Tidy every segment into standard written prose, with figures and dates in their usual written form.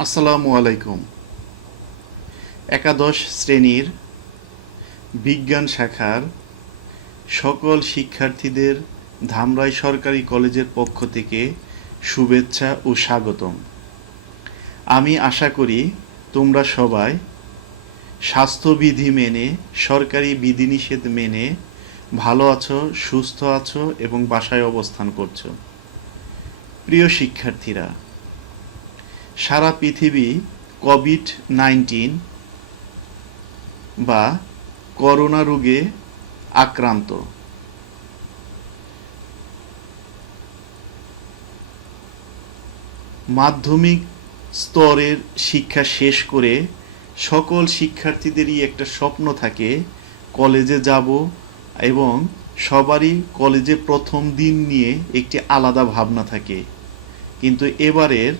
আসসালামু আলাইকুম। একাদশ শ্রেণীর বিজ্ঞান শাখার সকল শিক্ষার্থীদের ধামরাই সরকারি কলেজের পক্ষ থেকে শুভেচ্ছা ও স্বাগতম। আমি আশা করি তোমরা সবাই স্বাস্থ্যবিধি মেনে, সরকারি বিধিনিষেধ মেনে ভালো আছো, সুস্থ আছো এবং বাসায় অবস্থান করছো। প্রিয় শিক্ষার্থীরা, সারা পৃথিবী কোভিড-19 বা করোনা রোগে আক্রান্ত। মাধ্যমিক স্তরের শিক্ষা শেষ করে সকল শিক্ষার্থীদেরই একটা স্বপ্ন থাকে কলেজে যাব, এবং সবারই কলেজে প্রথম দিন নিয়ে একটি আলাদা ভাবনা থাকে। কিন্তু এবারের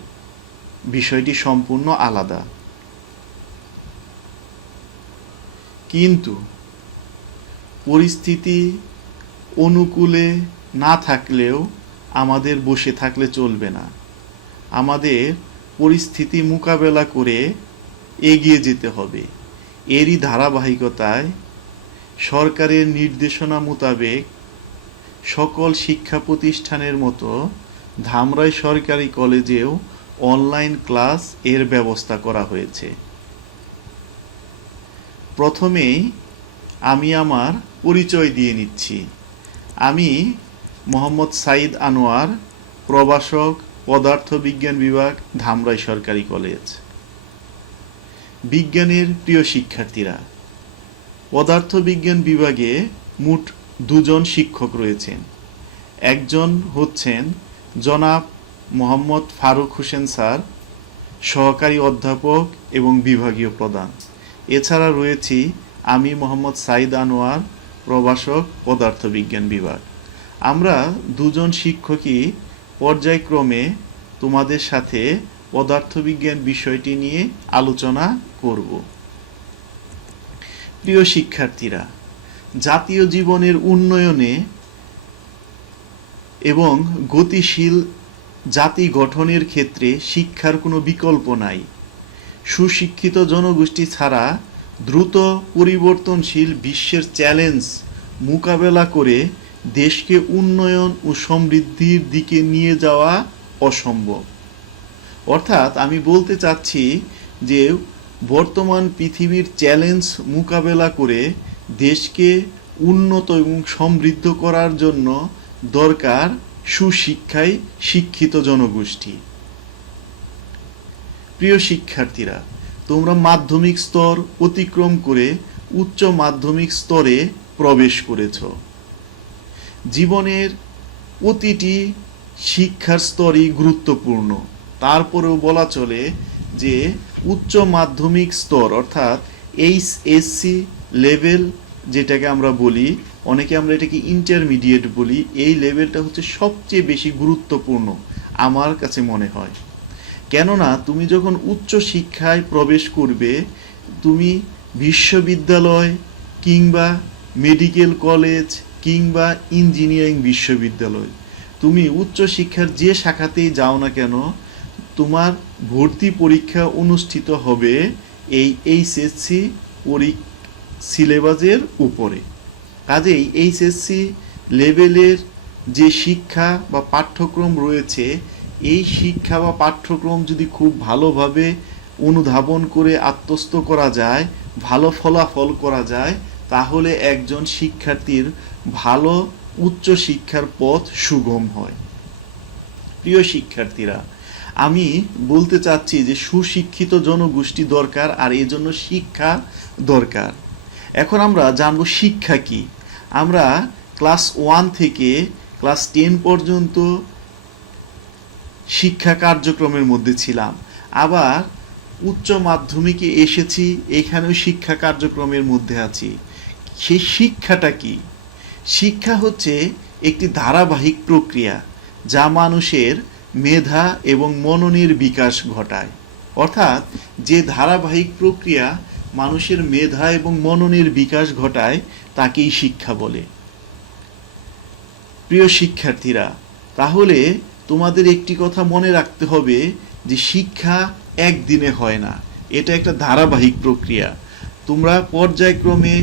বিষয়টি সম্পূর্ণ আলাদা। কিন্তু পরিস্থিতি অনুকূলে না থাকলেও আমাদের বসে থাকলে চলবে না। আমাদের পরিস্থিতি মোকাবেলা করে এগিয়ে যেতে হবে। এরই ধারাবাহিকতায় সরকারের নির্দেশনা মোতাবেক সকল শিক্ষা প্রতিষ্ঠানের মতো ধামরাই সরকারি কলেজেও অনলাইন ক্লাস এর ব্যবস্থা করা হয়েছে। প্রথমেই আমি আমার পরিচয় দিয়ে নিচ্ছি। আমি মোহাম্মদ সাইদ আনোয়ার, প্রভাষক, পদার্থবিজ্ঞান বিভাগ, ধামরাই সরকারি কলেজ। বিজ্ঞানের প্রিয় শিক্ষার্থীরা, পদার্থবিজ্ঞান বিভাগে মোট 2 জন শিক্ষক রয়েছেন। একজন হচ্ছেন জনাব মোহাম্মদ ফারুক হোসেন স্যার, সহকারী অধ্যাপক এবং বিভাগীয় প্রধান। এছাড়া রয়েছি আমি মোহাম্মদ সাইদ আনোয়ার, প্রভাষক, পদার্থবিজ্ঞান বিভাগ। আমরা 2 জন শিক্ষকই পর্যায়ক্রমে তোমাদের সাথে পদার্থবিজ্ঞান বিষয়টি নিয়ে আলোচনা করব। প্রিয় শিক্ষার্থীরা, জাতীয় জীবনের উন্নয়নে এবং গতিশীল জাতি গঠনের ক্ষেত্রে শিক্ষার কোনো বিকল্প নাই। সুশিক্ষিত জনগোষ্ঠী ছাড়া দ্রুত পরিবর্তনশীল বিশ্বের চ্যালেঞ্জ মোকাবেলা করে দেশকে উন্নয়ন ও সমৃদ্ধির দিকে নিয়ে যাওয়া অসম্ভব। অর্থাৎ আমি বলতে চাচ্ছি যে বর্তমান পৃথিবীর চ্যালেঞ্জ মোকাবেলা করে দেশকে উন্নত এবং সমৃদ্ধ করার জন্য দরকার সুশিক্ষায় শিক্ষিত জনগোষ্ঠী। প্রিয় শিক্ষার্থীরা, তোমরা মাধ্যমিক স্তর অতিক্রম করে উচ্চ মাধ্যমিক স্তরে প্রবেশ করেছ। জীবনের প্রতিটি শিক্ষার স্তরই গুরুত্বপূর্ণ। তারপরেও বলা চলে যে উচ্চ মাধ্যমিক স্তর অর্থাৎ এইচএসসি লেভেল যেটাকে আমরা বলি, অনেকে আমরা এটাকে ইন্টারমিডিয়েট বলি, এই লেভেলটা হচ্ছে সবচেয়ে বেশি গুরুত্বপূর্ণ আমার কাছে মনে হয়। কেননা তুমি যখন উচ্চ শিক্ষায় প্রবেশ করবে, তুমি বিশ্ববিদ্যালয় কিংবা মেডিকেল কলেজ কিংবা ইঞ্জিনিয়ারিং বিশ্ববিদ্যালয়, তুমি উচ্চ শিক্ষার যে শাখাতেই যাও না কেন, তোমার ভর্তি পরীক্ষা অনুষ্ঠিত হবে এই এইচএসসি সিলেবাসের উপরে। কাজেই এইচএসসি লেভেলের যে শিক্ষা বা পাঠ্যক্রম রয়েছে, এই শিক্ষা বা পাঠ্যক্রম যদি খুব ভালোভাবে অনুধাবন করে আত্মস্থ করা যায়, ভালো ফলাফল করা যায়, তাহলে একজন শিক্ষার্থীর ভালো উচ্চ শিক্ষার পথ সুগম হয়। প্রিয় শিক্ষার্থীরা, আমি বলতে চাচ্ছি যে সুশিক্ষিত জনগোষ্ঠী দরকার, আর এই জন্য শিক্ষা দরকার। এখন আমরা জানব শিক্ষা কি। আমরা ক্লাস 1 থেকে ক্লাস 10 পর্যন্ত শিক্ষা কার্যক্রমের মধ্যে ছিলাম, আবার উচ্চ মাধ্যমিকে এসেছি, এখানেও শিক্ষা কার্যক্রমের মধ্যে আছি। সেই শিক্ষাটা কি? শিক্ষা হচ্ছে একটি ধারাবাহিক প্রক্রিয়া যা মানুষের মেধা এবং মননের বিকাশ ঘটায়। অর্থাৎ যে ধারাবাহিক প্রক্রিয়া মানুষের মেধা এবং মননের বিকাশ ঘটায় তাকেই শিক্ষা বলে। প্রিয় শিক্ষার্থীরা, তাহলে তোমাদের একটি কথা মনে রাখতে হবে যে শিক্ষা একদিনে হয় না, এটা একটা ধারাবাহিক প্রক্রিয়া। তোমরা পর্যায়ক্রমে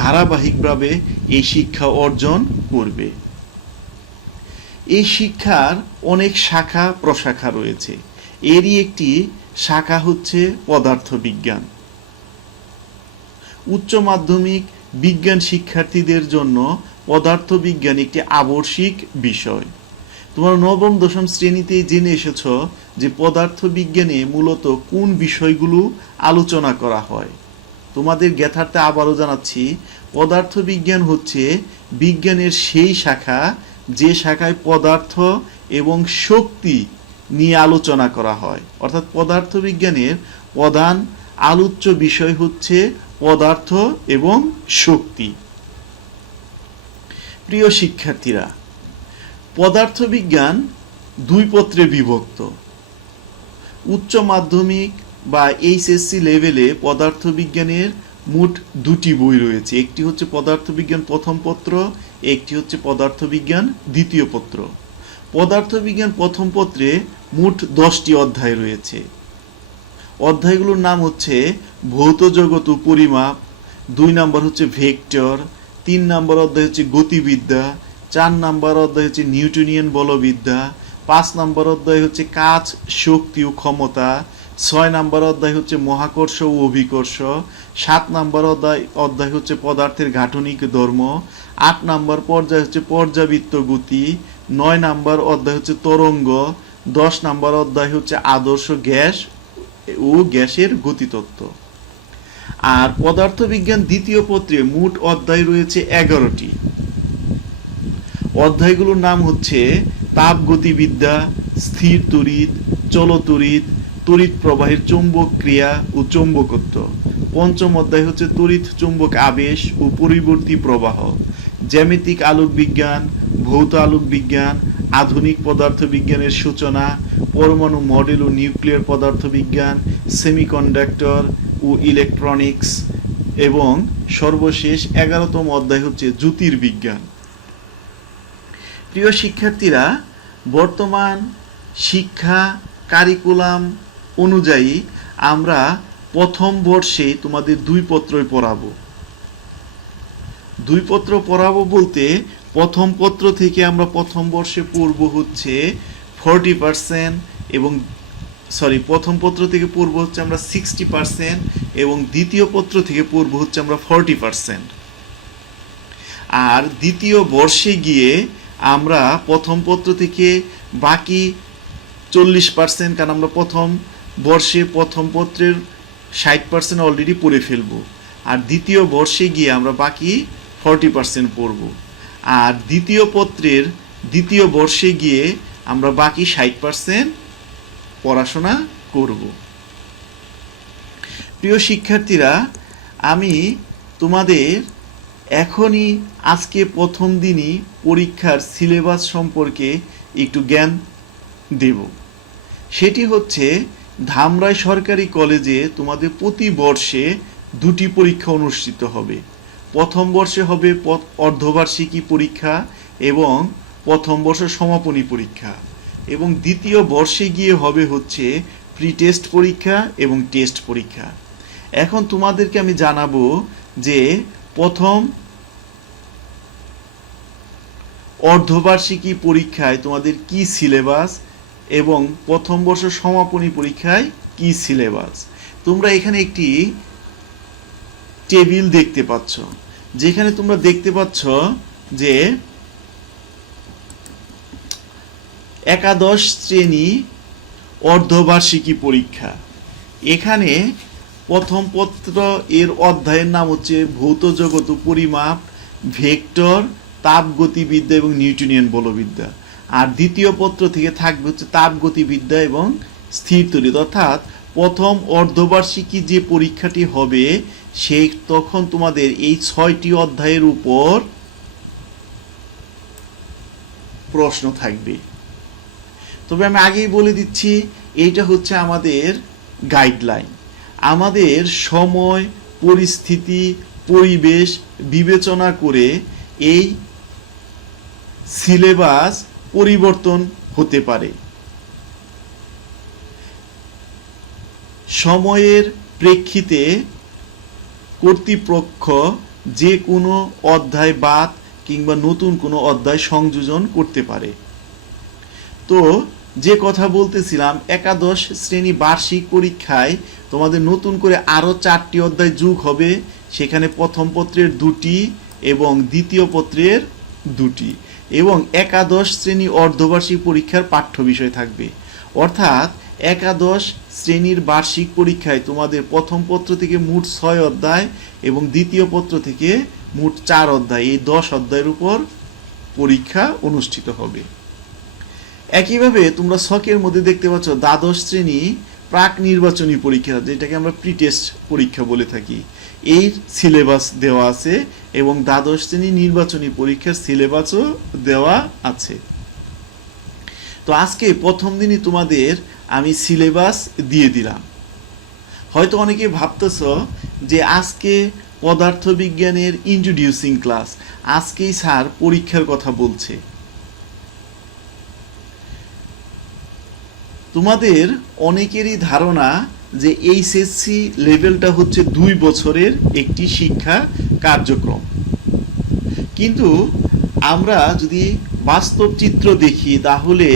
ধারাবাহিকভাবে এই শিক্ষা অর্জন করবে। এই শিক্ষার অনেক শাখা প্রশাখা রয়েছে, এরই একটি শাখা হচ্ছে পদার্থবিজ্ঞান। উচ্চ মাধ্যমিক বিজ্ঞান শিক্ষার্থীদের জন্য পদার্থবিজ্ঞান একটি আবশ্যিক বিষয়। তোমরা নবম দশম শ্রেণীতে জেনে এসেছ যে পদার্থবিজ্ঞানে মূলত কোন বিষয়গুলো আলোচনা করা হয়। তোমাদের জ্ঞাতার্থে আবারও জানাচ্ছি, পদার্থবিজ্ঞান হচ্ছে বিজ্ঞানের সেই শাখা যে শাখায় পদার্থ এবং শক্তি নিয়ে আলোচনা করা হয়। অর্থাৎ পদার্থবিজ্ঞানের প্রধান আলোচ্য বিষয় হচ্ছে পদার্থ এবং শক্তি। প্রিয় শিক্ষার্থীরা, পদার্থবিজ্ঞান দুই পত্রে বিভক্ত। উচ্চ মাধ্যমিক বা এইচএসসি লেভেলে পদার্থবিজ্ঞানের মোট দুটি বই রয়েছে, একটি হচ্ছে পদার্থবিজ্ঞান প্রথম পত্র, একটি হচ্ছে পদার্থবিজ্ঞান দ্বিতীয় পত্র। পদার্থবিজ্ঞান প্রথম পত্রে মোট 10টি অধ্যায় রয়েছে। অধ্যায়গুলোর নাম হচ্ছে ভৌত জগৎ ও পরিমাপ, 2 নম্বর হচ্ছে ভেক্টর, 3 নম্বর অধ্যায় হচ্ছে গতিবিদ্যা, 4 নম্বর অধ্যায় হচ্ছে নিউটনিয়ান বলবিদ্যা, 5 নম্বর অধ্যায় হচ্ছে কাজ, শক্তি ও ক্ষমতা, 6 নম্বর অধ্যায় হচ্ছে মহাকর্ষ ও অভিকর্ষ, 7 নম্বর অধ্যায় হচ্ছে পদার্থের গাঠনিক ধর্ম, 8 নম্বর পর্যায় হচ্ছে পর্যাবৃত্ত গতি, 9 নম্বর অধ্যায় হচ্ছে তরঙ্গ, 10 নম্বর অধ্যায় হচ্ছে আদর্শ গ্যাস ও গ্যাসের গতিতত্ত্ব। আর পদার্থবিজ্ঞান দ্বিতীয় পত্রে মোট অধ্যায় রয়েছে 11টি। অধ্যায়গুলোর নাম হচ্ছে তাপগতিবিদ্যা, স্থির তড়িৎ, চলতড়িৎ, তড়িৎ প্রবাহের চৌম্বক ক্রিয়া ও চৌম্বকত্ব। পঞ্চম অধ্যায় হচ্ছে তড়িৎ চৌম্বক আবেশ ও পরিবর্তী প্রবাহ, জ্যামিতিক আলোক বিজ্ঞান, ভৌত আলোক বিজ্ঞান, আধুনিক পদার্থবিজ্ঞানের সূচনা, পরমাণু মডেল ও নিউক্লিয়ার পদার্থবিজ্ঞান, সেমিকন্ডাক্টর ও ইলেকট্রনিক্স, এবং সর্বশেষ 11তম অধ্যায় হচ্ছে জ্যোতির্বিজ্ঞান। প্রিয় শিক্ষার্থীরা, বর্তমান শিক্ষা কারিকুলাম অনুযায়ী আমরা প্রথম বর্ষে তোমাদের 2 পত্রই পড়াবো। 2 পত্র পড়াবো বলতে প্রথম পত্র থেকে আমরা প্রথম বর্ষে পড়ব হচ্ছে 40% এবং প্রথম পত্র থেকে পড়ব হচ্ছে আমরা 60% এবং দ্বিতীয় পত্র থেকে পড়ব হচ্ছে আমরা 40%। আর দ্বিতীয় বর্ষে গিয়ে আমরা প্রথম পত্র থেকে বাকি 40%, কারণ আমরা প্রথম বর্ষে প্রথম পত্রের 60% অলরেডি পড়ে ফেলবো, আর দ্বিতীয় বর্ষে গিয়ে আমরা বাকি 40% পড়ব। আর দ্বিতীয় পত্রের দ্বিতীয় বর্ষে গিয়ে আমরা বাকি 60% পড়াশোনা করব। প্রিয় শিক্ষার্থীরা, আমি তোমাদের এখনই আজকে প্রথম দিনই পরীক্ষার সিলেবাস সম্পর্কে একটু জ্ঞান দেব। সেটি হচ্ছে ধামরাই সরকারি কলেজে তোমাদের প্রতি বর্ষে 2টি পরীক্ষা অনুষ্ঠিত হবে। প্রথম বর্ষে হবে অর্ধবার্ষিকী পরীক্ষা এবং প্রথম বর্ষ সমাপনী পরীক্ষা, এবং দ্বিতীয় বর্ষে গিয়ে হবে হচ্ছে প্রি টেস্ট পরীক্ষা এবং টেস্ট পরীক্ষা। এখন তোমাদেরকে আমি জানাবো যে প্রথম অর্ধবার্ষিকী পরীক্ষায় তোমাদের কি সিলেবাস এবং প্রথম বর্ষ সমাপনী পরীক্ষায় কি সিলেবাস। তোমরা এখানে একটি টেবিল দেখতে পাচ্ছ, যেখানে তোমরা দেখতে পাচ্ছ যে একাদশ শ্রেণী অর্ধবার্ষিকী পরীক্ষা। এখানে প্রথম পত্র এর অধ্যায়ের নাম হচ্ছে ভৌত জগৎ ও পরিমাপ, ভেক্টর, তাপগতিবিদ্যা এবং নিউটনিয়ান বলবিদ্যা। আর দ্বিতীয় পত্র থেকে থাকবে হচ্ছে তাপগতিবিদ্যা এবং স্থির তড়িৎ। অর্থাৎ প্রথম অর্ধবার্ষিকী যে পরীক্ষাটি হবে সেই তখন তোমাদের এই 6টি অধ্যায়ের উপর প্রশ্ন থাকবে। তবে আমি আগেই বলে দিচ্ছি, এইটা হচ্ছে আমাদের গাইডলাইন। আমাদের সময়, পরিস্থিতি, পরিবেশ বিবেচনা করে এই সিলেবাস পরিবর্তন হতে পারে। সময়ের প্রেক্ষিতে কর্তৃপক্ষ যে কোনো অধ্যায় বাদ কিংবা নতুন কোনো অধ্যায় সংযোজন করতে পারে। তো যে কথা বলতেছিলাম, একাদশ শ্রেণী বার্ষিক পরীক্ষায় তোমাদের নতুন করে আরও 4টি অধ্যায় যোগ হবে। সেখানে প্রথম পত্রের 2টি এবং দ্বিতীয় পত্রের 2টি, এবং একাদশ শ্রেণী অর্ধবার্ষিক পরীক্ষার পাঠ্য বিষয় থাকবে। অর্থাৎ একাদশ শ্রেণীর বার্ষিক পরীক্ষায় তোমাদের প্রথম পত্র থেকে মোট 6 অধ্যায় এবং দ্বিতীয় পত্র থেকে মোট 4 অধ্যায়, এই 10 অধ্যায়ের উপর পরীক্ষা অনুষ্ঠিত হবে। একইভাবে তোমরা ছকের মধ্যে দেখতে পাচ্ছ দ্বাদশ শ্রেণী প্রাক নির্বাচনী পরীক্ষা, যেটাকে আমরা প্রি টেস্ট পরীক্ষা বলে থাকি, এই সিলেবাস দেওয়া আছে এবং দ্বাদশ শ্রেণী নির্বাচনী পরীক্ষার সিলেবাসও দেওয়া আছে। তো আজকে প্রথম দিনই তোমাদের আমি সিলেবাস দিয়ে দিলাম। হয়তো অনেকে ভাবতেছ যে আজকে পদার্থবিজ্ঞানের ইন্ট্রোডিউসিং ক্লাস, আজকেই স্যার পরীক্ষার কথা বলছে। তোমাদের অনেকেরই ধারণা যে এইচএসসি লেভেলটা হচ্ছে 2 বছরের একটি শিক্ষা কার্যক্রম, কিন্তু আমরা যদি বাস্তব চিত্র দেখি তাহলে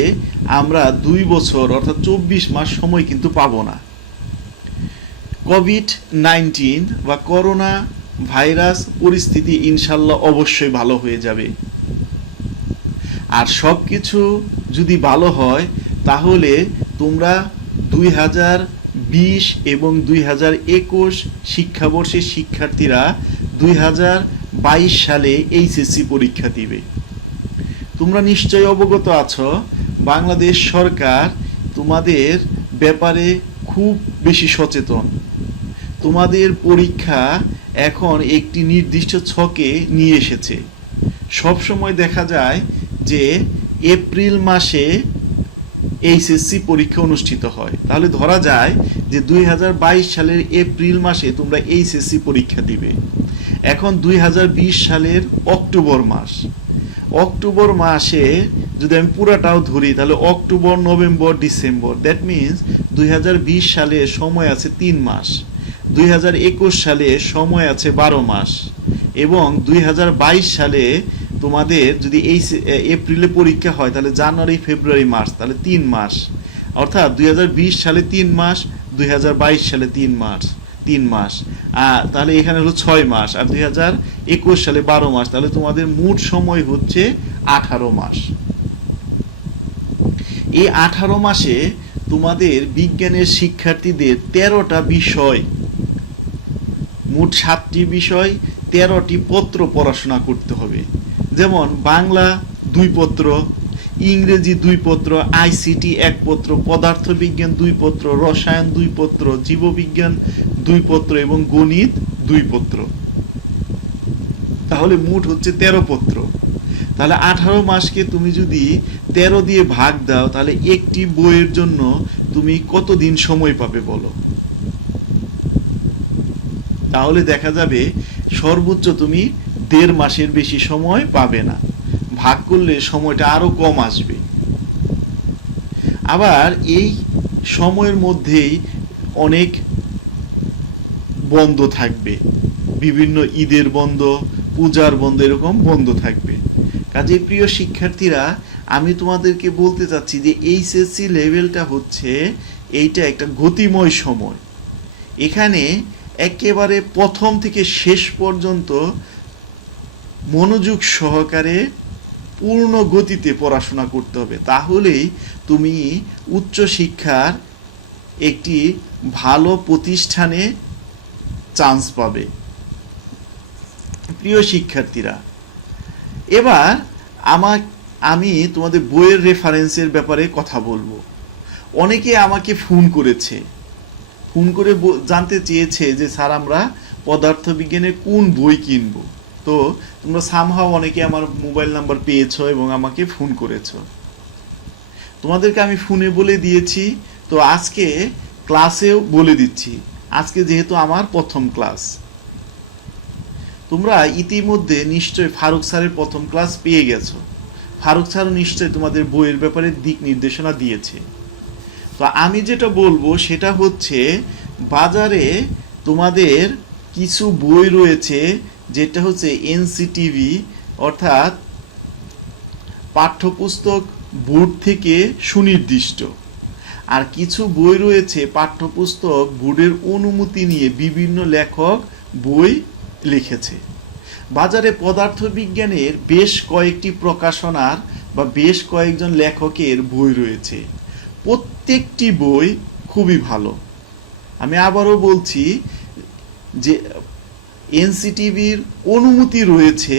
আমরা 2 বছর অর্থাৎ 24 মাস সময় কিন্তু পাবো না। কোভিড-19 বা করোনা ভাইরাস পরিস্থিতি ইনশাল্লাহ অবশ্যই ভালো হয়ে যাবে, আর সব কিছু যদি ভালো হয় তাহলে তোমরা 2020 এবং 2021 শিক্ষাবর্ষের শিক্ষার্থীরা 2022 সালে এইচএসসি পরীক্ষা দিবে। তোমরা নিশ্চয়ই অবগত আছো, বাংলাদেশ সরকার তোমাদের ব্যাপারে খুব বেশি সচেতন। তোমাদের পরীক্ষা এখন একটি নির্দিষ্ট ছকে নিয়ে এসেছে। সবসময় দেখা যায় যে এপ্রিল মাসে এইচএসসি পরীক্ষা অনুষ্ঠিত হয়, তাহলে ধরা যায় যে 2022 সালের এপ্রিল মাসে তোমরা এইচএসসি পরীক্ষা দিবে। এখন 2020 সালের অক্টোবর মাস, অক্টোবর মাসে যদি আমি পুরাটাও ধরি তাহলে October, November, December, that means 2020 সালে সময় আছে 3 মাস, 2021 সালে সময় আছে 12 মাস, এবং 2022 সালে তোমাদের যদি এই এপ্রিলে পরীক্ষা হয় তাহলে জানুয়ারি, ফেব্রুয়ারি, মার্চ, তাহলে 3 মাস। অর্থাৎ 2020 সালে 3 মাস, 2022 সালে 3 মাস, তাহলে এখানে হলো 6 মাস, আর 2021 সালে 12 মাস, তাহলে তোমাদের মোট সময় হচ্ছে 18 মাস। এই 18 মাসে তোমাদের বিজ্ঞানের শিক্ষার্থীদের 13টা বিষয়, মোট 7টি বিষয়, 13টি পত্র পড়াশোনা করতে হবে। যেমন বাংলা 2 পত্র, ইংরেজি 2 পত্র, আইসিটি 1 পত্র, পদার্থবিজ্ঞান 2 পত্র, রসায়ন 2 পত্র, জীববিজ্ঞান 2 পত্র এবং গণিত 2 পত্র। তাহলে মোট হচ্ছে 13 পত্র। তাহলে 18 মাসকে তুমি যদি 13 দিয়ে ভাগ দাও তাহলে একটি বইয়ের জন্য তুমি কতদিন সময় পাবে বলো? তাহলে দেখা যাবে সর্বোচ্চ তুমি 1.5 মাসের বেশি সময় পাবে না। ভাগ করলে সময়টা আরো কম আসবে। আবার এই সময়ের মধ্যেই অনেক বন্ধ থাকবে, বিভিন্ন ঈদের বন্ধ, পূজার বন্ধ, এরকম বন্ধ থাকবে। কাজে প্রিয় শিক্ষার্থীরা, আমি তোমাদেরকে বলতে চাচ্ছি যে এইচএসসি লেভেলটা হচ্ছে এইটা একটা গতিময় সময়। এখানে একেবারে প্রথম থেকে শেষ পর্যন্ত মনোযোগ সহকারে পূর্ণ গতিতে পড়াশোনা করতে হবে, তাহলেই তুমি উচ্চশিক্ষার একটি ভালো প্রতিষ্ঠানে চান্স পাবে। প্রিয় শিক্ষার্থীরা, এবার আমি তোমাদের বইয়ের রেফারেন্সের ব্যাপারে কথা বলবো। অনেকে আমাকে ফোন করে জানতে চেয়েছে যে স্যার আমরা পদার্থবিজ্ঞানের কোন বই কিনবো। তো তোমরা সামহাও অনেকে আমার মোবাইল নাম্বার পেয়েছো এবং আমাকে ফোন করেছো। তোমাদেরকে আমি ফোনে বলে দিয়েছি, তো আজকে ক্লাসেও বলে দিচ্ছি। আজকে যেহেতু আমার প্রথম ক্লাস, তোমরা ইতিমধ্যে নিশ্চয় ফারুক স্যারের প্রথম ক্লাস পেয়ে গেছো। ফারুক স্যারও নিশ্চয় তোমাদের বইয়ের ব্যাপারে দিক নির্দেশনা দিয়েছে। তো তো আমি যেটা বলবো সেটা হচ্ছে, বাজারে তোমাদের কিছু বই রয়েছে যেটা হচ্ছে এনসিটিভি, অর্থাৎ পাঠ্যপুস্তক বোর্ড থেকে সুনির্দিষ্ট। আর কিছু বই রয়েছে পাঠ্যপুস্তক বোর্ডের অনুমতি নিয়ে বিভিন্ন লেখক বই লিখেছে। বাজারে পদার্থবিজ্ঞানের বেশ কয়েকটি প্রকাশনার বা বেশ কয়েকজন লেখকের বই রয়েছে। প্রত্যেকটি বই খুবই ভালো। আমি আবারও বলছি যে এনসিটিভির অনুমতি রয়েছে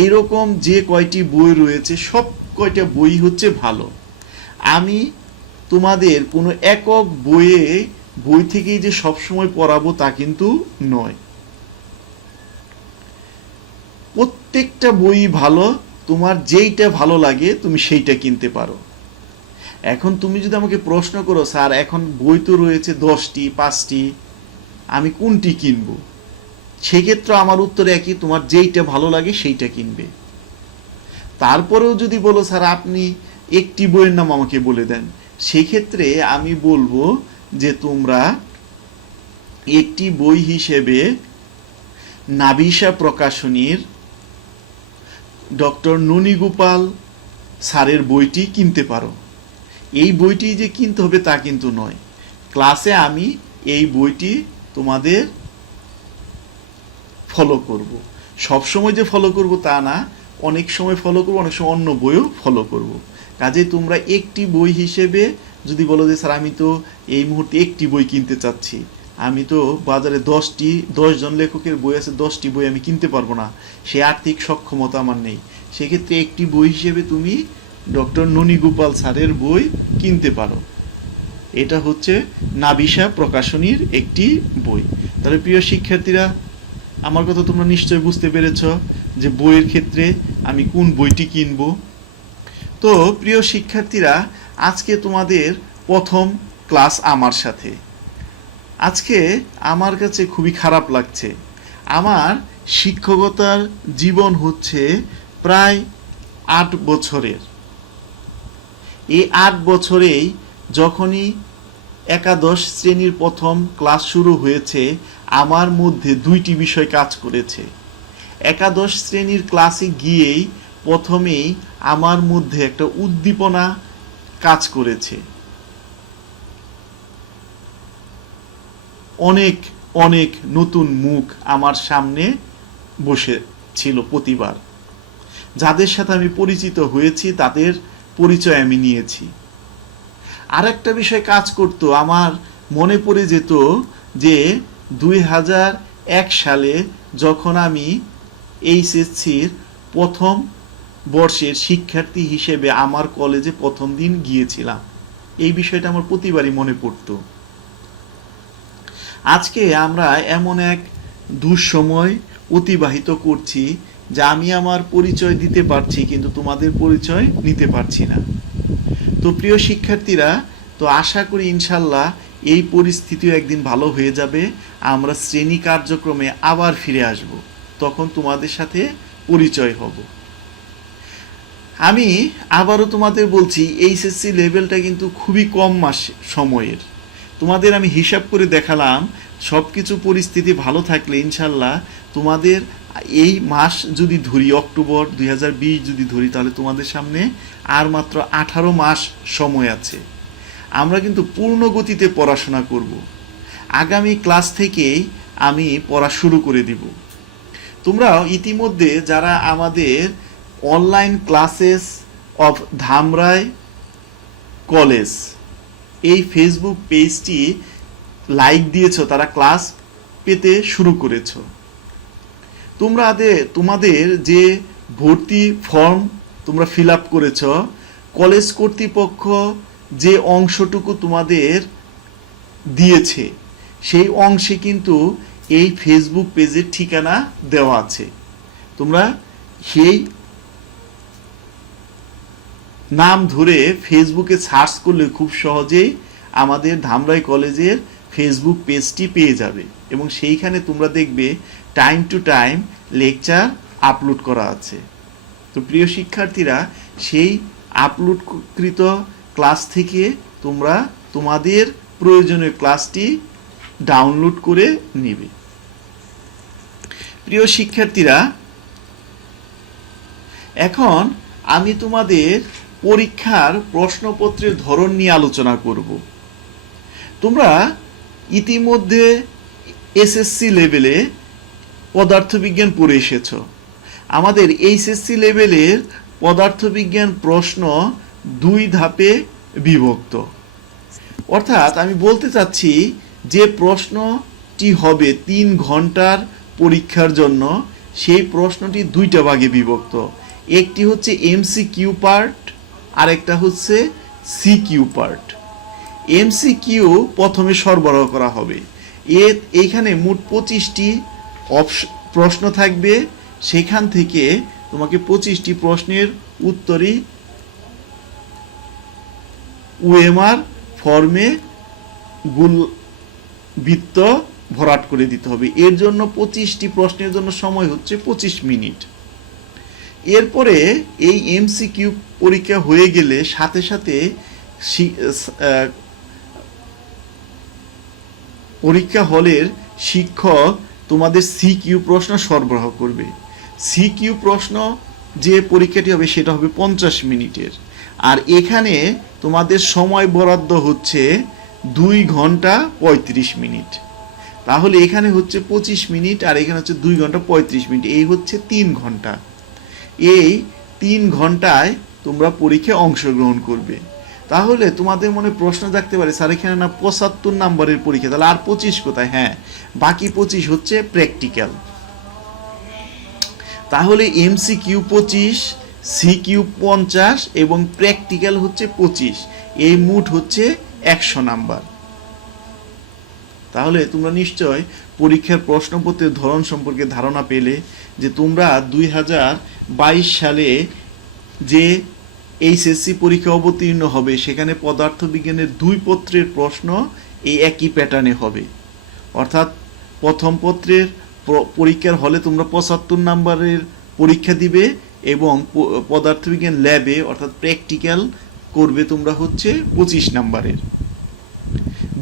এইরকম যে কয়টি বই রয়েছে সব কয়টা বই হচ্ছে ভালো। আমি তোমাদের কোনো একক বই থেকেই যে সবসময় পড়াবো তা কিন্তু নয়। প্রত্যেকটা বই ভালো, তোমার যেইটা ভালো লাগে তুমি সেইটা কিনতে পারো। এখন তুমি যদি আমাকে প্রশ্ন করো, স্যার এখন বই তো রয়েছে 10টি 5টি, আমি কোনটি কিনবো, সেক্ষেত্রে আমার উত্তর একই, তোমার যেইটা ভালো লাগে সেইটা কিনবে। তারপরেও যদি বলো স্যার আপনি একটি বইয়ের নাম আমাকে বলে দেন, সেক্ষেত্রে আমি বলবো যে তোমরা একটি বই হিসেবে নাভিসা প্রকাশনীর ডক্টর ননীগোপাল স্যারের বইটি কিনতে পারো। এই বইটি যে কিনতে হবে তা কিন্তু নয়, ক্লাসে আমি এই বইটি তোমাদের ফলো করব। সবসময় যে ফলো করব তা না, অনেক সময় ফলো করব, অনেক সময় অন্য বইও ফলো করব। কাজে তোমরা একটি বই হিসেবে যদি বলো যে স্যার আমি তো এই মুহূর্তে একটি বই কিনতে চাচ্ছি, আমি তো বাজারে 10 জন লেখকের বই আছে, 10টি বই আমি কিনতে পারবো না, সে আর্থিক সক্ষমতা আমার নেই, সেক্ষেত্রে একটি বই হিসেবে তুমি ডক্টর ননীগোপাল স্যারের বই কিনতে পারো। এটা হচ্ছে নাভিসা প্রকাশনীর একটি বই। তাহলে প্রিয় শিক্ষার্থীরা, আমার কথা তোমরা নিশ্চয় বুঝতে পেরেছ যে বইয়ের ক্ষেত্রে আমি কোন বইটি কিনব। তো প্রিয় শিক্ষার্থীরা, আজকে তোমাদের প্রথম ক্লাস আমার সাথে। আজকে আমার কাছে খুবই খারাপ লাগছে। আমার শিক্ষকতার জীবন হচ্ছে প্রায় 8 বছরের। এই 8 বছরেই যখনই একাদশ শ্রেণীর প্রথম ক্লাস শুরু হয়েছে, আমার মধ্যে 2টি বিষয় কাজ করেছে। একাদশ শ্রেণীর ক্লাসে গিয়েই প্রথমেই আমার মধ্যে একটা উদ্দীপনা কাজ করেছে। অনেক অনেক নতুন মুখ আমার সামনে বসে ছিল প্রতিবার। যাদের সাথে আমি পরিচিত হয়েছি তাদের পরিচয় আমি নিয়েছি। আর একটা বিষয় কাজ করতো, আমার মনে পড়ে যেত যে 2001 সালে যখন আমি এইচএসসির প্রথম বর্ষের শিক্ষার্থী হিসেবে আমার কলেজে প্রথম দিন গিয়েছিলাম, এই বিষয়টা আমার প্রতিবারই মনে পড়তো। আজকে আমরা এমন এক দুঃসময় অতিবাহিত করছি যে আমি আমার পরিচয় দিতে পারছি কিন্তু তোমাদের পরিচয় নিতে পারছি না। তো প্রিয় শিক্ষার্থীরা, তো আশা করি ইনশাল্লাহ এই পরিস্থিতিও একদিন ভালো হয়ে যাবে, আমরা শ্রেণী কার্যক্রমে আবার ফিরে আসব, তখন তোমাদের সাথে পরিচয় হব। আমি আবারও তোমাদের বলছি, এইচএসসি লেভেলটা কিন্তু খুবই কম মাস সময়ের। তোমাদের আমি হিসাব করে দেখালাম, সব কিছু পরিস্থিতি ভালো থাকলে ইনশাল্লাহ তোমাদের এই মাস যদি ধরি, অক্টোবর 2020 যদি ধরি, তাহলে তোমাদের সামনে আর মাত্র 18 মাস সময় আছে। আমরা কিন্তু পূর্ণ গতিতে পড়াশোনা করব। আগামী ক্লাস থেকেই আমি পড়া শুরু করে দিব। তোমরাও ইতিমধ্যে যারা আমাদের online classes of Dhamrai college এই ফেসবুক পেজটি লাইক দিয়েছো, তারা ক্লাস পেতে শুরু করেছো। তোমাদের যে ভর্তি ফর্ম তোমরা ফিল আপ করেছ, কলেজ কর্তৃপক্ষ যে অংশটুকু তোমাদের দিয়েছে সেই অংশে কিন্তু এই ফেসবুক পেজের ঠিকানা দেওয়া আছে। তোমরা সেই নাম ধরে ফেসবুকে সার্চ করলে খুব সহজেই আমাদের ধামরাই কলেজের ফেসবুক পেজটি পেয়ে যাবে এবং সেইখানে তোমরা দেখবে time to time lecture upload করা আছে। তো প্রিয় শিক্ষার্থীরা, সেই আপলোডকৃত ক্লাস থেকে তোমরা তোমাদের প্রয়োজনীয় ক্লাসটি ডাউনলোড করে নেবে। প্রিয় শিক্ষার্থীরা, এখন আমি তোমাদের পরীক্ষার প্রশ্নপত্রের ধরন নিয়ে আলোচনা করব। তোমরা ইতিমধ্যে এসএসসি লেভেলে পদার্থবিজ্ঞান পড়ে এসেছ। আমাদের এইচএসসি লেভেলের পদার্থবিজ্ঞান প্রশ্ন 2 ধাপে বিভক্ত। অর্থাৎ আমি বলতে চাচ্ছি যে প্রশ্নটি হবে 3 ঘন্টার পরীক্ষার জন্য, সেই প্রশ্নটি 2টা ভাগে বিভক্ত। একটি হচ্ছে এমসিকিউ পার্ট, আর একটা হচ্ছে সিকিউ পার্ট। এমসিকিউ প্রথমে সরবরাহ করা হবে। এইখানে মোট 25টি প্রশ্ন থাকবে। সেখান থেকে তোমাকে 25টি প্রশ্নের উত্তরই ওএমআর ফর্মে বৃত্ত ভরাট করে দিতে হবে। এর জন্য 25টি প্রশ্নের জন্য সময় হচ্ছে 25 মিনিট। এরপরে এই এমসিকিউ পরীক্ষা হয়ে গেলে সাথে সাথে পরীক্ষা হলের শিক্ষক তোমাদের সিকিউ প্রশ্ন সরবরাহ করবে। সিকিউ প্রশ্ন যে পরীক্ষাটি হবে সেটা হবে 50 মিনিটের। আর এখানে তোমাদের সময় বরাদ্দ হচ্ছে 2 ঘন্টা 35 মিনিট। তাহলে এখানে হচ্ছে 25 মিনিট আর এখানে হচ্ছে 2 ঘন্টা 35 মিনিট, এই হচ্ছে 3 ঘন্টা। এই 3 ঘন্টায় তোমরা পরীক্ষায় অংশগ্রহণ করবে। তাহলে তোমাদের মনে প্রশ্ন জাগতে পারে, স্যার এখানে না 75 নাম্বারের পরীক্ষা, তাহলে আর 25 কোথায়? হ্যাঁ, বাকি 25 হচ্ছে প্র্যাকটিক্যাল। তাহলে এমসিকিউ 25, সিকিউ 50 এবং প্র্যাকটিক্যাল হচ্ছে 25, এই মোট হচ্ছে 100 নাম্বার। তাহলে তোমরা নিশ্চয় পরীক্ষার প্রশ্নপত্রের ধরন সম্পর্কে ধারণা পেলে যে তোমরা 2022 সালে যে এইচএসসি পরীক্ষা অবতীর্ণ হবে সেখানে পদার্থবিজ্ঞানের 2 পত্রের প্রশ্ন এই একই প্যাটার্নে হবে। অর্থাৎ প্রথম পত্রের পরীক্ষার হলে তোমরা 75 নাম্বারের পরীক্ষা দিবে এবং পদার্থবিজ্ঞান ল্যাবে অর্থাৎ প্র্যাকটিক্যাল করবে তোমরা হচ্ছে 25 নাম্বারের।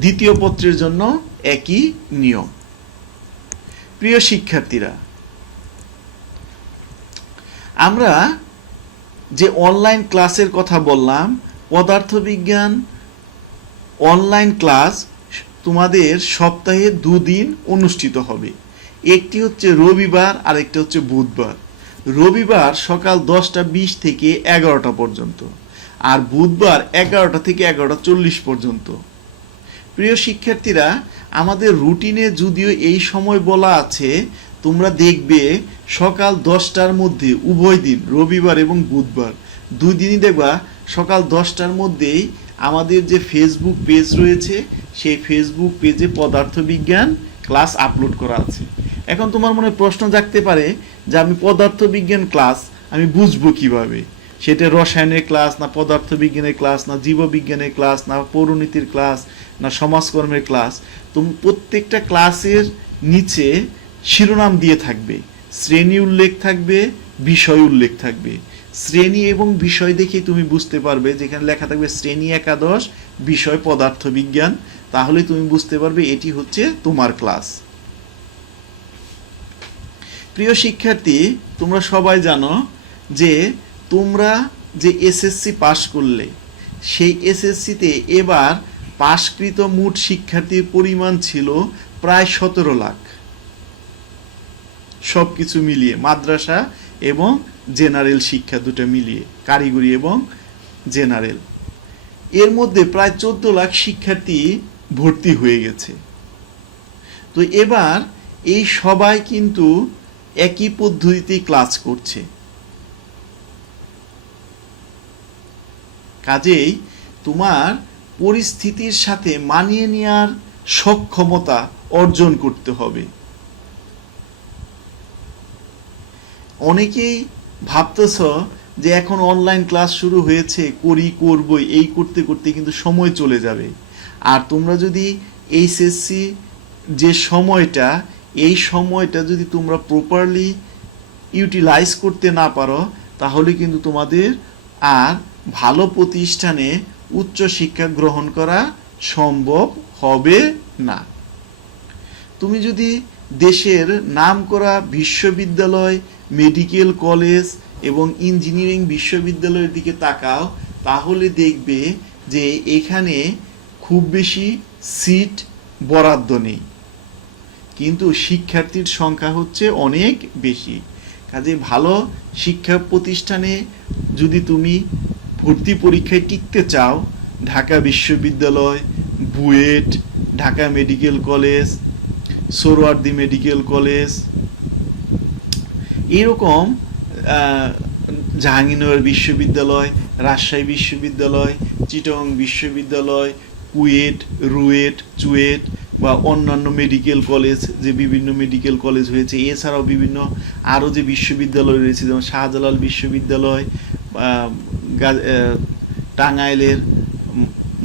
দ্বিতীয় পত্রের জন্য একই নিয়ম। প্রিয় শিক্ষার্থীরা, আমরা যে অনলাইন ক্লাসের কথা বললাম, পদার্থবিজ্ঞান অনলাইন ক্লাস তোমাদের সপ্তাহে 2 দিন অনুষ্ঠিত হবে। একটি হচ্ছে রবিবার আর একটা হচ্ছে বুধবার। রবিবার সকাল 10:20 থেকে 11টা পর্যন্ত, আর বুধবার 11টা থেকে 11:40 পর্যন্ত। প্রিয় শিক্ষার্থীরা, আমাদের রুটিনে যদিও এই সময় বলা আছে, তোমরা দেখবে সকাল 10টার মধ্যে উভয় দিন, রবিবার এবং বুধবার 2 দিনই দেখবা সকাল 10টার মধ্যেই আমাদের যে ফেসবুক পেজ রয়েছে সেই ফেসবুক পেজে পদার্থবিজ্ঞান ক্লাস আপলোড করা আছে। এখন তোমার মনে প্রশ্ন জাগতে পারে যে আমি পদার্থবিজ্ঞান ক্লাস আমি বুঝবো কিভাবে? সেটা রসায়নের ক্লাস না পদার্থবিজ্ঞানের ক্লাস না জীববিজ্ঞানের ক্লাস না পৌরনীতির ক্লাস না সমাজকর্মের ক্লাস? তুমি প্রত্যেকটা ক্লাসের নিচে শিরোনাম দিয়ে থাকবে, শ্রেণী উল্লেখ থাকবে, বিষয় উল্লেখ থাকবে। শ্রেণী এবং বিষয় দেখেই তুমি বুঝতে পারবে, যেখানে লেখা থাকবে শ্রেণী একাদশ বিষয় পদার্থবিজ্ঞান, তাহলে তুমি বুঝতে পারবে এটি হচ্ছে তোমার ক্লাস। প্রিয় শিক্ষার্থী, তোমরা সবাই জানো যে তোমরা যে এসএসসি পাশ করলে সেই এসএসসিতে এবার পাশকৃত মোট শিক্ষার্থীর পরিমাণ ছিল প্রায় 17 লাখ, সব কিছু মিলিয়ে মাদ্রাসা এবং জেনারেল শিক্ষা দুটো মিলিয়ে, কারিগরি এবং জেনারেল। এর মধ্যে প্রায় 14 লাখ শিক্ষার্থী ভর্তি হয়ে গেছে। তো এবার এই সবাই কিন্তু একই পদ্ধতিতে ক্লাস করছে। কাজেই তোমার পরিস্থিতির সাথে মানিয়ে নেওয়ার সক্ষমতা অর্জন করতে হবে। অনেকেই ভাবতেছ যে এখন অনলাইন ক্লাস শুরু হয়েছে, করবই, এই করতে করতে কিন্তু সময় চলে যাবে। আর তোমরা যদি এইচএসসি যে সময়টা, এই সময়টা যদি তোমরা প্রপারলি ইউটিলাইজ করতে না পারো, তাহলে কিন্তু তোমাদের আর ভালো প্রতিষ্ঠানে উচ্চ শিক্ষা গ্রহণ করা সম্ভব হবে না। তুমি যদি দেশের নামকরা বিশ্ববিদ্যালয়, মেডিকেল কলেজ এবং ইঞ্জিনিয়ারিং বিশ্ববিদ্যালয়ের দিকে তাকাও, তাহলে দেখবে যে এখানে খুব বেশি সিট বরাদ্দ নেই, কিন্তু শিক্ষার্থীর সংখ্যা হচ্ছে অনেক বেশি। কাজে ভালো শিক্ষা প্রতিষ্ঠানে যদি তুমি ভর্তি পরীক্ষায় টিকতে চাও, ঢাকা বিশ্ববিদ্যালয়, BUET, Dhaka medical college, Suhrawardy medical college, এরকম জাহাঙ্গীরনগর বিশ্ববিদ্যালয়, রাজশাহী বিশ্ববিদ্যালয়, চিটাগং বিশ্ববিদ্যালয়, কুয়েট, রুয়েট, চুয়েট বা অন্যান্য মেডিকেল কলেজ, যে বিভিন্ন মেডিকেল কলেজ হয়েছে, এছাড়াও বিভিন্ন আরও যে বিশ্ববিদ্যালয় রয়েছে, যেমন শাহজালাল বিশ্ববিদ্যালয়, টাঙ্গাইলের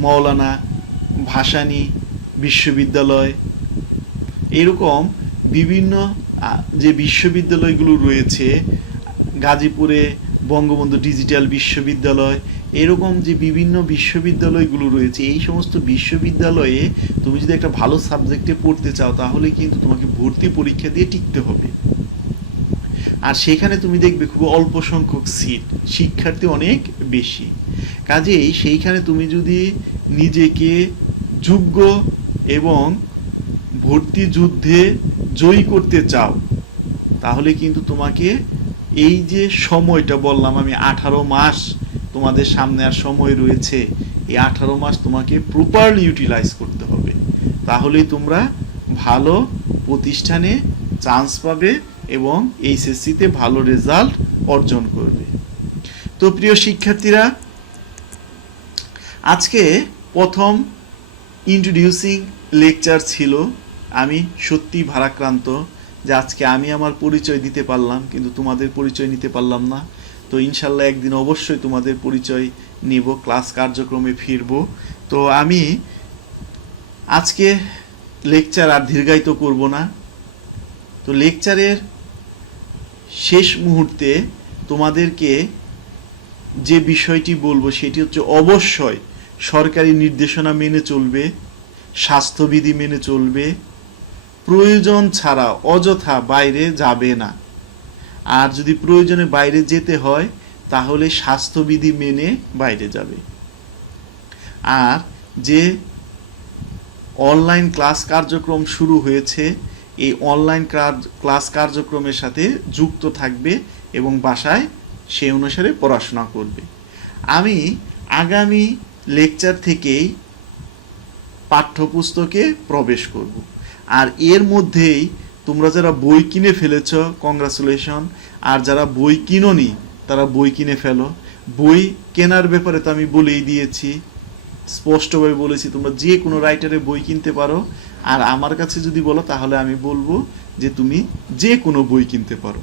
মৌলানা ভাসানী বিশ্ববিদ্যালয়, এরকম বিভিন্ন যে বিশ্ববিদ্যালয়গুলো রয়েছে, গাজীপুরে বঙ্গবন্ধু ডিজিটাল বিশ্ববিদ্যালয়, এরকম যে বিভিন্ন বিশ্ববিদ্যালয়গুলো রয়েছে, এই সমস্ত বিশ্ববিদ্যালয়ে তুমি যদি একটা ভালো সাবজেক্টে পড়তে চাও, তাহলে কিন্তু তোমাকে ভর্তি পরীক্ষা দিয়ে টিকতে হবে। আর সেখানে তুমি দেখবে খুব অল্প সংখ্যক সিট, শিক্ষার্থী অনেক বেশি। কাজেই সেইখানে তুমি যদি নিজেকে যোগ্য এবং ভর্তি যুদ্ধে জয়ী করতে চাও, তাহলে কিন্তু তোমাকে এই যে সময়টা বললাম আমি, 18 মাস তোমাদের সামনে আর সময় রয়েছে, এই 18 মাস তোমাকে প্রপারলি ইউটিলাইজ করতে হবে। তাহলেই তোমরা ভালো প্রতিষ্ঠানে চান্স পাবে এবং এইচএসসিতে ভালো রেজাল্ট অর্জন করবে। তো প্রিয় শিক্ষার্থীরা, আজকে প্রথম ইন্ট্রোডিউসিং লেকচার ছিল। আমি সত্যি ভারাক্রান্ত যে আজকে আমি আমার পরিচয় দিতে পারলাম, কিন্তু তোমাদের পরিচয় নিতে পারলাম না। তো ইনশাল্লাহ একদিন অবশ্যই তোমাদের পরিচয় নেব, ক্লাস কার্যক্রমে ফিরব। তো আমি আজকে লেকচার আর দীর্ঘায়িত করব না। তো লেকচারের শেষ মুহূর্তে তোমাদেরকে যে বিষয়টি বলবো সেটি হচ্ছে, অবশ্যই সরকারি নির্দেশনা মেনে চলবে, স্বাস্থ্যবিধি মেনে চলবে, প্রয়োজন ছাড়া অযথা বাইরে যাবে না। আর যদি প্রয়োজনে বাইরে যেতে হয়, তাহলে স্বাস্থ্যবিধি মেনে বাইরে যাবে। আর যে অনলাইন ক্লাস কার্যক্রম শুরু হয়েছে, এই অনলাইন ক্লাস কার্যক্রমের সাথে যুক্ত থাকবে এবং বাসায় সেই অনুসারে পড়াশোনা করবে। আমি আগামী লেকচার থেকেই পাঠ্যপুস্তকে প্রবেশ করব। আর এর মধ্যেই তোমরা যারা বই কিনে ফেলেছ, কংগ্রাচুলেশন। আর যারা বই কিনোনি, তারা বই কিনে ফেলো। বই কেনার ব্যাপারে তো আমি বলেই দিয়েছি, স্পষ্টভাবে বলেছি, তোমরা যে কোনো রাইটারের বই কিনতে পারো। আর আমার কাছে যদি বলো, তাহলে আমি বলবো যে তুমি যে কোনো বই কিনতে পারো।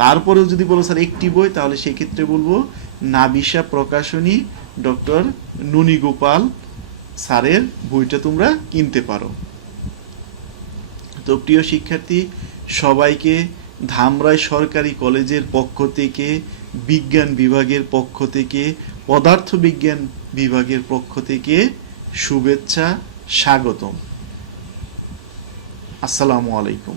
তারপরেও যদি বলো স্যার একটি বই, তাহলে সেক্ষেত্রে বলবো নাবিশা প্রকাশনী ডক্টর ননী গোপাল স্যারের বইটা তোমরা কিনতে পারো। তো প্রিয় শিক্ষার্থী, সবাইকে ধামরাই সরকারি কলেজের পক্ষ থেকে, বিজ্ঞান বিভাগের পক্ষ থেকে, পদার্থ বিজ্ঞান বিভাগের পক্ষ থেকে শুভেচ্ছা, স্বাগতম। আসসালামু আলাইকুম।